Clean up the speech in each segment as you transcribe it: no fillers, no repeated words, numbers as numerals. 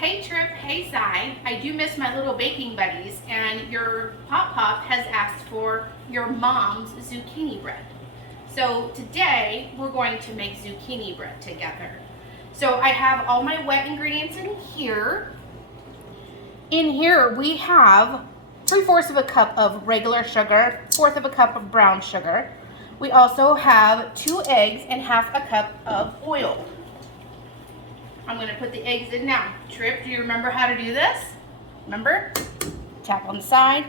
Hey Trip, hey Cy. I do miss my little baking buddies, and your Pop has asked for your mom's zucchini bread. So today we're going to make zucchini bread together. So I have all my wet ingredients in here. In here we have 3/4 of a cup of regular sugar, 1/4 of a cup of brown sugar. We also have 2 eggs and 1/2 a cup of oil. I'm going to put the eggs in now. Trip, do you remember how to do this? Remember? Tap on the side.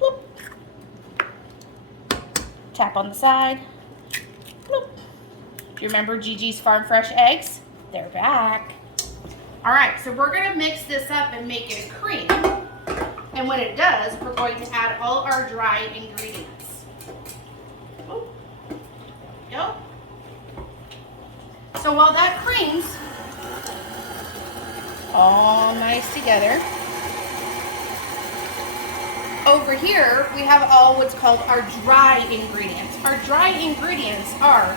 Bloop. Tap on the side. Bloop. Do you remember Gigi's Farm Fresh eggs? They're back. All right, so we're going to mix this up and make it a cream. And when it does, we're going to add all our dry ingredients. Oh, there we go. So while that creams all nice together, over here we have all what's called our dry ingredients. Our dry ingredients are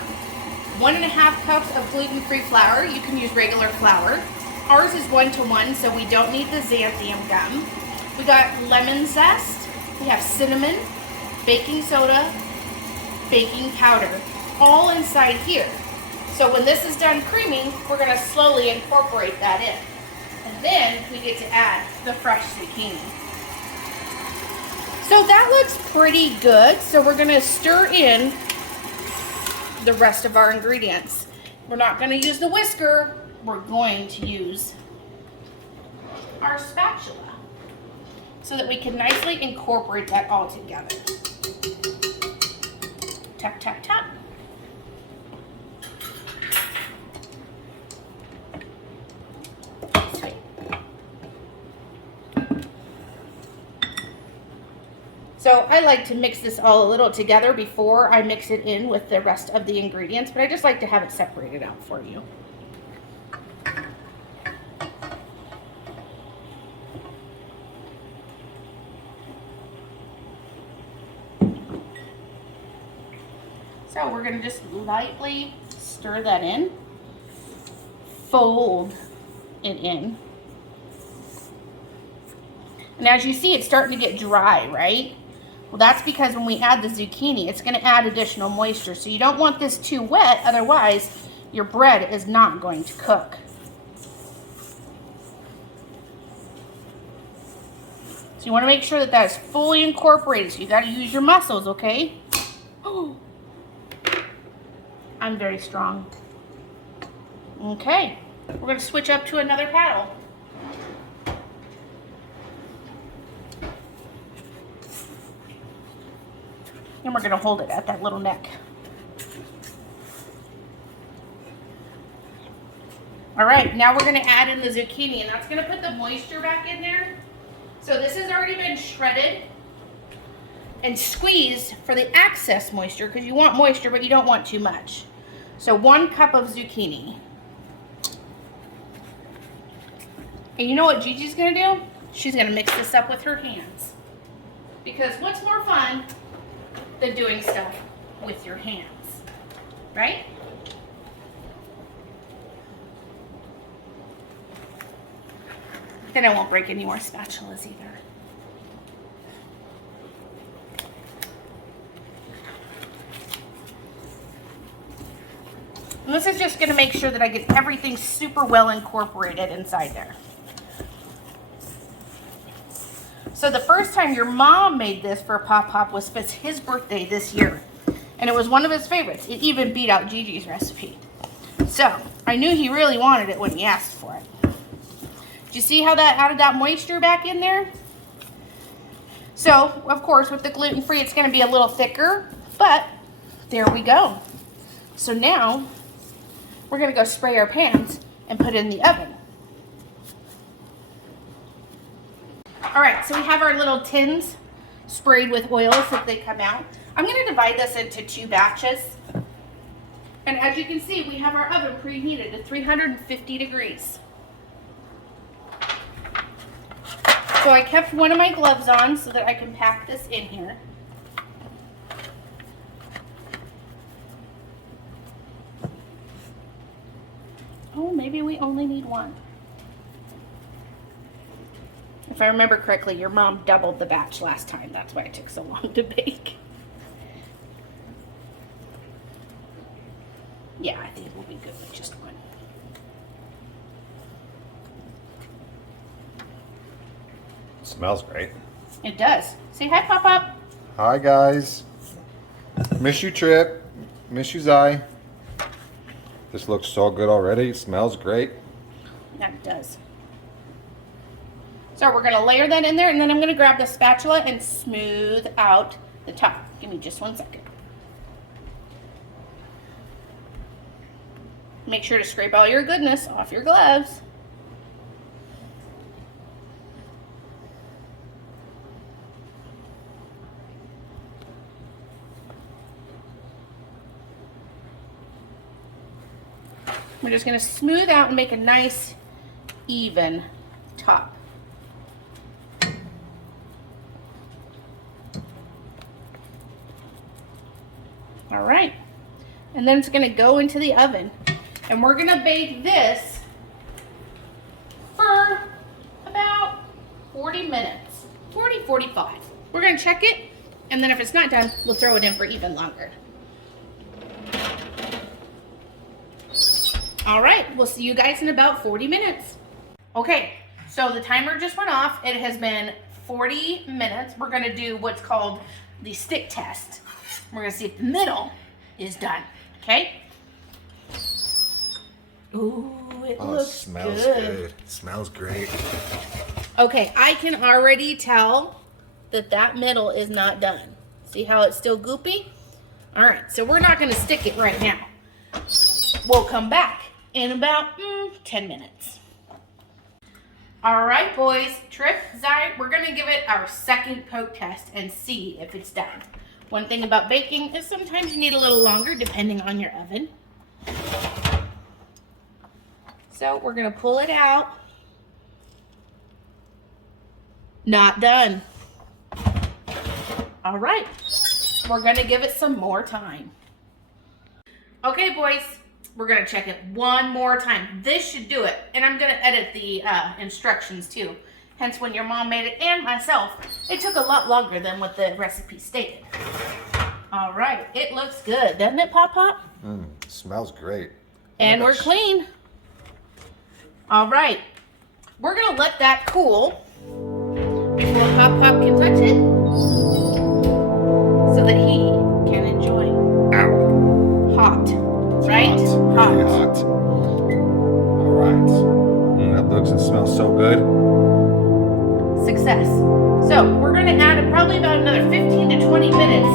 1.5 cups of gluten-free flour. You can use regular flour. Ours is 1-to-1, so we don't need the xanthan gum. We got lemon zest. We have cinnamon, baking soda, baking powder, all inside here. So when this is done creaming, we're going to slowly incorporate that in. And then we get to add the fresh zucchini. So that looks pretty good. So we're going to stir in the rest of our ingredients. We're not going to use the whisker. We're going to use our spatula so that we can nicely incorporate that all together. Tap, tap, tap. So I like to mix this all a little together before I mix it in with the rest of the ingredients, but I just like to have it separated out for you. So we're going to just lightly stir that in, fold it in. And as you see, it's starting to get dry, right? Well, that's because when we add the zucchini, it's going to add additional moisture. So you don't want this too wet, otherwise your bread is not going to cook. So you want to make sure that that's fully incorporated. So you got to use your muscles, okay? Oh, I'm very strong. Okay, we're going to switch up to another paddle. And we're going to hold it at that little neck. All right, now we're going to add in the zucchini, and that's going to put the moisture back in there. So this has already been shredded and squeezed for the excess moisture, because you want moisture, but you don't want too much. So 1 cup of zucchini. And you know what Gigi's going to do? She's going to mix this up with her hands. Because what's more fun than doing stuff with your hands, right? Then I won't break any more spatulas either. And this is just going to make sure that I get everything super well incorporated inside there. So the first time your mom made this for Pop was his birthday this year. And it was one of his favorites. It even beat out Gigi's recipe. So I knew he really wanted it when he asked for it. Did you see how that added that moisture back in there? So, of course, with the gluten-free, it's going to be a little thicker. But there we go. So now we're going to go spray our pans and put it in the oven. All right, so we have our little tins sprayed with oil so that they come out. I'm going to divide this into 2 batches. And as you can see, we have our oven preheated to 350 degrees. So I kept one of my gloves on so that I can pack this in here. Oh, maybe we only need one. If I remember correctly, your mom doubled the batch last time. That's why it took so long to bake. Yeah, I think we'll be good with just one. Smells great. It does. Say hi, Pop Pop. Hi guys. Miss you, Trip. Miss you, Zai. This looks so good already. It smells great. Yeah, it does. So we're gonna layer that in there, and then I'm gonna grab the spatula and smooth out the top. Give me just 1 second. Make sure to scrape all your goodness off your gloves. We're just going to smooth out and make a nice, even top. All right. And then it's going to go into the oven. And we're going to bake this for about 40 minutes. 40, 45. We're going to check it. And then if it's not done, we'll throw it in for even longer. All right, we'll see you guys in about 40 minutes. Okay, so the timer just went off. It has been 40 minutes. We're gonna do what's called the stick test. We're gonna see if the middle is done, okay? Ooh, it looks smells good. It smells great. Okay, I can already tell that that middle is not done. See how it's still goopy? All right, so we're not gonna stick it right now. We'll come back in about 10 minutes. All right, boys, Trip, Zai, we're gonna give it our second poke test and see if it's done. One thing about baking is sometimes you need a little longer depending on your oven. So we're gonna pull it out. Not done. All right, we're gonna give it some more time. Okay, boys. We're gonna check it one more time. This should do it. And I'm gonna edit the instructions too. Hence when your mom made it and myself, it took a lot longer than what the recipe stated. All right, it looks good, doesn't it, Pop Pop? Smells great. And we're clean. All right, we're gonna let that cool before Pop Pop can touch it so that he can enjoy. Ow. Hot. Right? Hot. Very hot. All right. That looks and smells so good. Success. So we're going to add probably about another 15 to 20 minutes